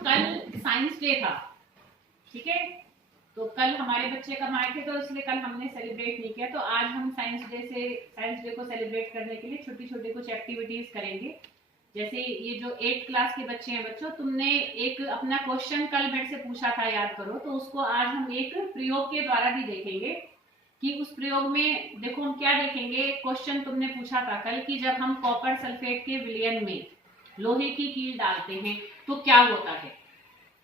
कल science day था, ठीक है, तो कल हमारे बच्चे कम आए थे तो इसलिए कल हमने सेलिब्रेट नहीं किया। तो आज हम साइंस डे को सेलिब्रेट करने के लिए छोटी छोटी कुछ एक्टिविटीज करेंगे। जैसे ये जो 8th क्लास के बच्चे हैं, बच्चों तुमने एक अपना क्वेश्चन कल मेरे से पूछा था, याद करो, तो उसको आज हम एक प्रयोग के द्वारा भी देखेंगे कि उस प्रयोग में देखो हम क्या देखेंगे। क्वेश्चन तुमने पूछा था कल कि जब हम कॉपर सल्फेट के विलयन में लोहे की कील डालते हैं तो क्या होता है,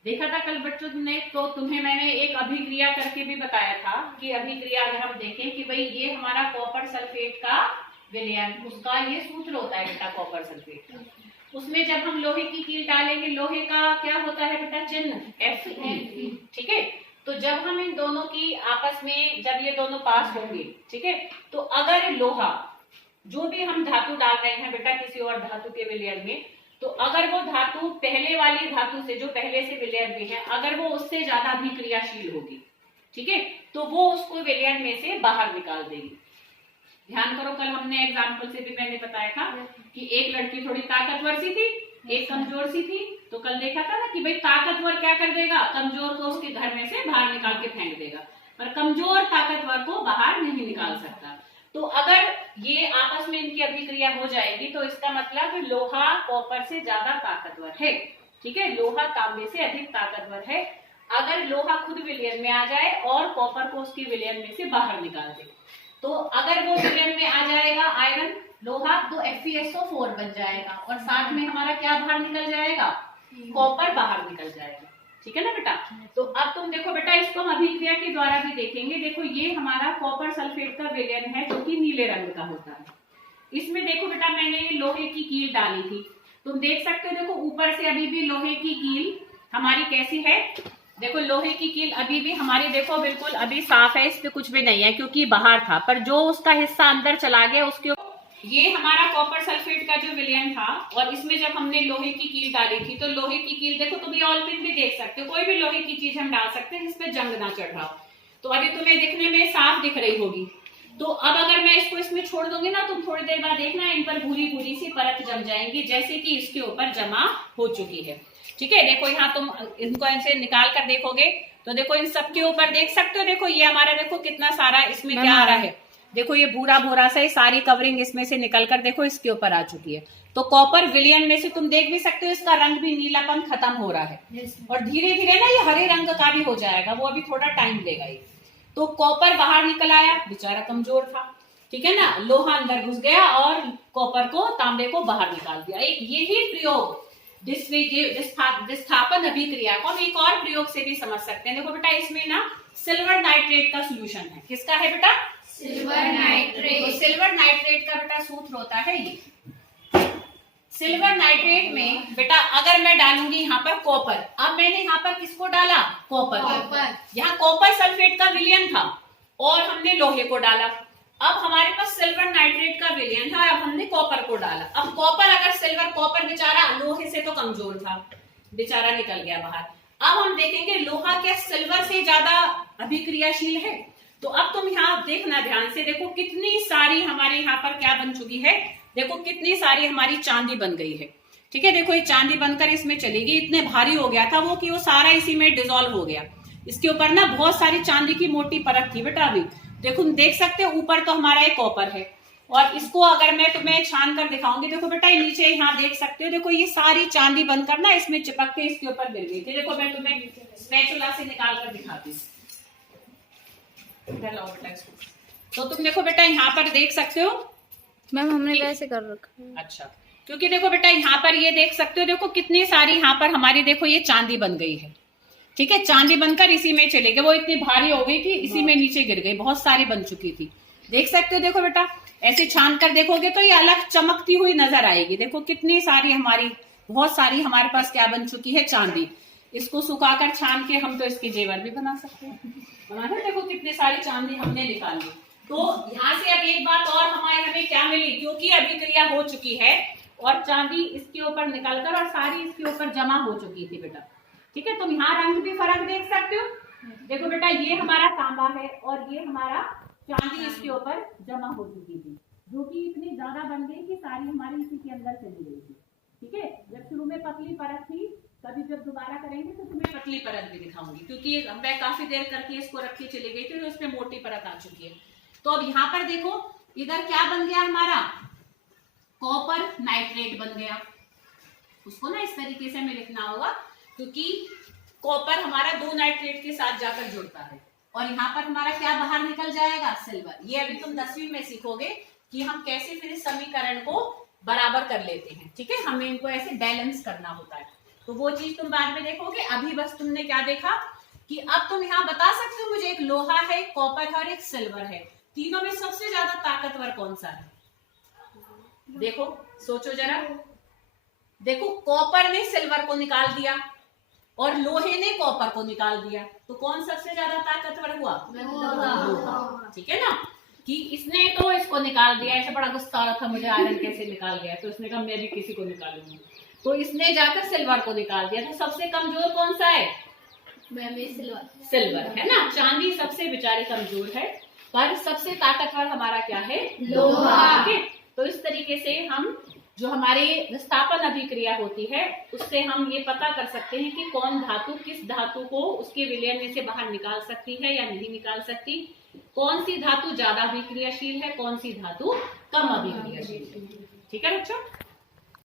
देखा था कल बच्चों तुमने। तो तुम्हें मैंने एक अभिक्रिया करके भी बताया था कि अभिक्रिया अगर हम देखें कि भाई ये हमारा कॉपर सल्फेट का विलयन, उसका ये सूत्र होता है बेटा कॉपर सल्फेट का। उसमें जब हम लोहे की कील डालेंगे, लोहे का क्या होता है बेटा चिन्ह Fe, ठीक है। तो जब हम इन दोनों की आपस में जब ये दोनों पास होंगे, ठीक है, तो अगर लोहा जो भी हम धातु डाल रहे हैं बेटा किसी और धातु के विलयन में, तो अगर वो धातु पहले वाली धातु से जो पहले से विलयन में है, अगर वो उससे ज्यादा अभिक्रियाशील होगी, ठीक है, तो वो उसको विलयन में से बाहर निकाल देगी। ध्यान करो, कल हमने एग्जाम्पल से भी मैंने बताया था कि एक लड़की थोड़ी ताकतवर सी थी, एक कमजोर सी थी। तो कल देखा था ना कि भाई ताकतवर क्या कर देगा, कमजोर को उसके घर में से बाहर निकाल के फेंक देगा, पर कमजोर ताकतवर को बाहर नहीं निकाल सकता। तो अगर ये आपस में इनकी अभिक्रिया हो जाएगी तो इसका मतलब लोहा कॉपर से ज्यादा ताकतवर है, ठीक है, लोहा तांबे से अधिक ताकतवर है। अगर लोहा खुद विलयन में आ जाए और कॉपर को उसके विलयन में से बाहर निकाल दे, तो अगर वो विलयन में आ जाएगा आयरन लोहा, तो FeSO4 बन जाएगा और साथ में हमारा क्या बाहर निकल जाएगा, कॉपर बाहर निकल जाएगा, ठीक है ना बेटा। तो अब तुम देखो बेटा, इसको हम अभिक्रिया के द्वारा भी देखेंगे। देखो ये हमारा कॉपर सल्फेट का विलयन है जो कि नीले रंग का होता है। इसमें देखो बेटा मैंने ये लोहे की कील डाली थी, तुम देख सकते हो, देखो ऊपर से अभी भी लोहे की कील हमारी कैसी है, देखो लोहे की कील अभी भी हमारी देखो बिल्कुल अभी साफ है, इस पे कुछ भी नहीं है क्योंकि बाहर था, पर जो उसका हिस्सा अंदर चला गया उसके ये हमारा कॉपर सल्फेट का जो विलयन था, और इसमें जब हमने लोहे की कील डाली थी तो लोहे की कील देखो तुम ये ऑल पिन भी देख सकते हो, कोई भी लोहे की चीज हम डाल सकते हैं जिसपे जंग ना चढ़ रहा हो। तो अभी तुम्हें दिखने में साफ दिख रही होगी। तो अब अगर मैं इसको इसमें छोड़ दूंगी ना, तुम थोड़ी देर बाद देखना इन पर भूरी भूरी सी परत जम जाएंगी जैसे कि इसके ऊपर जमा हो चुकी है, ठीक है। देखो यहाँ तुम इनको ऐसे निकाल कर देखोगे तो देखो इन सबके ऊपर देख सकते हो, देखो ये हमारा देखो कितना सारा इसमें क्या आ रहा है, देखो ये भूरा भूरा सा सारी कवरिंग इसमें से निकल कर देखो इसके ऊपर आ चुकी है। तो कॉपर विलयन में से तुम देख भी सकते हो इसका रंग भी नीलापन खत्म हो रहा है और धीरे धीरे ना ये हरे रंग का भी हो जाएगा, वो अभी थोड़ा टाइम लेगा ये। तो कॉपर बाहर निकल आया, बेचारा कमजोर था, ठीक है ना, लोहा अंदर घुस गया और कॉपर को तांबे को बाहर निकाल दिया। एक यही प्रयोग विस्थापन अभिक्रिया को हम एक और प्रयोग से भी समझ सकते हैं। देखो बेटा इसमें ना सिल्वर नाइट्रेट का सोल्यूशन है, किसका है बेटा, सिल्वर नाइट्रेट। तो सिल्वर नाइट्रेट का बेटा सूत्र होता है ये। सिल्वर नाइट्रेट में बेटा अगर मैं डालूंगी यहाँ पर कॉपर, अब मैंने यहाँ पर किसको डाला, कॉपर, यहाँ कॉपर सल्फेट का विलयन था और हमने लोहे को डाला। अब हमारे पास सिल्वर नाइट्रेट का विलयन है और अब हमने कॉपर को डाला। अब कॉपर अगर सिल्वर कॉपर बेचारा लोहे से तो कमजोर था, बेचारा निकल गया बाहर। अब हम देखेंगे लोहा क्या सिल्वर से ज्यादा अभिक्रियाशील है। तो अब तुम यहाँ देखना ध्यान से, देखो कितनी सारी हमारे यहाँ पर क्या बन चुकी है, देखो कितनी सारी हमारी चांदी बन गई है, ठीक है। देखो ये चांदी बनकर इसमें चली गई, इतने भारी हो गया था वो कि वो सारा इसी में डिसॉल्व हो गया। इसके ऊपर ना बहुत सारी चांदी की मोटी परत थी बेटा। अभी देखो देख सकते हो ऊपर तो हमारा एक कॉपर है और इसको अगर मैं तुम्हें छान कर दिखाऊंगी, देखो बेटा नीचे यहाँ देख सकते हो, देखो ये सारी चांदी बनकर ना इसमें चिपक के इसके ऊपर गिर गई थी। देखो मैं तुम्हें स्पैचुला से निकाल कर दिखाती हूँ, तो तुम देखो बेटा यहाँ पर देख सकते हो मैम हमने वैसे कर रखा है। अच्छा, क्योंकि देखो बेटा यहाँ पर ये देख सकते हो, देखो कितनी सारी यहाँ पर हमारी देखो ये चांदी बन गई है, ठीक है, चांदी बनकर इसी में चले गए, वो इतनी भारी हो गई कि इसी में नीचे गिर गई, बहुत सारी बन चुकी थी, देख सकते हो। देखो बेटा ऐसे छान कर देखोगे तो ये अलग चमकती हुई नजर आएगी। देखो कितनी सारी हमारी बहुत सारी हमारे पास क्या बन चुकी है, चांदी। इसको सुखाकर छान के हम तो इसके जेवर भी बना सकते हैं, बना। देखो कितनी सारी चांदी हमने निकाली। तो यहाँ से अब एक बात और हमें क्या मिली, क्योंकि अभिक्रिया हो चुकी है और चांदी इसके ऊपर निकलकर और सारी इसके ऊपर जमा हो चुकी थी बेटा, ठीक है। तुम यहाँ रंग भी फर्क देख सकते हो, देखो बेटा ये हमारा तांबा है और ये हमारा चांदी इसके ऊपर जमा हो चुकी थी, जो कि इतनी ज्यादा बन गई कि सारी हमारी इसी के अंदर चली गई थी, ठीक है। जब शुरू में पतली परत थी कभी जब दोबारा करेंगे तो तुम्हें पतली परत भी दिखाऊंगी, क्योंकि मैं काफी देर करके इसको रख के चली गई थी तो इसमें मोटी परत आ चुकी है। तो अब यहाँ पर देखो, इधर क्या बन गया हमारा, कॉपर नाइट्रेट बन गया। उसको ना इस तरीके से हमें लिखना होगा, क्योंकि कॉपर हमारा 2 नाइट्रेट के साथ जाकर जुड़ता है, और यहाँ पर हमारा क्या बाहर निकल जाएगा, सिल्वर। ये अभी तुम 10वीं में सीखोगे कि हम कैसे फिर इस समीकरण को बराबर कर लेते हैं, ठीक है। हमें इनको ऐसे बैलेंस करना होता है, तो वो चीज तुम बाद में देखोगे। अभी बस तुमने क्या देखा कि अब तुम यहाँ बता सकते हो मुझे एक लोहा है, एक कॉपर है और एक सिल्वर है, तीनों में सबसे ज्यादा ताकतवर कौन सा है? देखो, सोचो जरा। देखो, कॉपर ने सिल्वर को निकाल दिया और लोहे ने कॉपर को निकाल दिया, तो कौन सबसे ज्यादा ताकतवर हुआ? लोहा। ठीक है ना, कि इसने तो इसको निकाल दिया, ऐसे बड़ा गुस्सा आ रहा था मुझे आयरन कैसे निकाल गया, तो इसने कहा मैं भी किसी को निकालूंगी, तो इसने जाकर सिल्वर को निकाल दिया। तो सबसे कमजोर कौन सा है? सिल्वर है ना। चांदी सबसे बेचारी कमजोर है, पर सबसे ताकतवर हमारा क्या है? लोहा। ठीक है, तो इस तरीके से हम जो हमारे विस्थापन अभिक्रिया होती है उससे हम ये पता कर सकते हैं कि कौन धातु किस धातु को उसके विलयन में से बाहर निकाल सकती है या नहीं निकाल सकती, कौन सी धातु ज्यादा अभिक्रियाशील है, कौन सी धातु कम अभिक्रियाशील है। ठीक है बच्चों।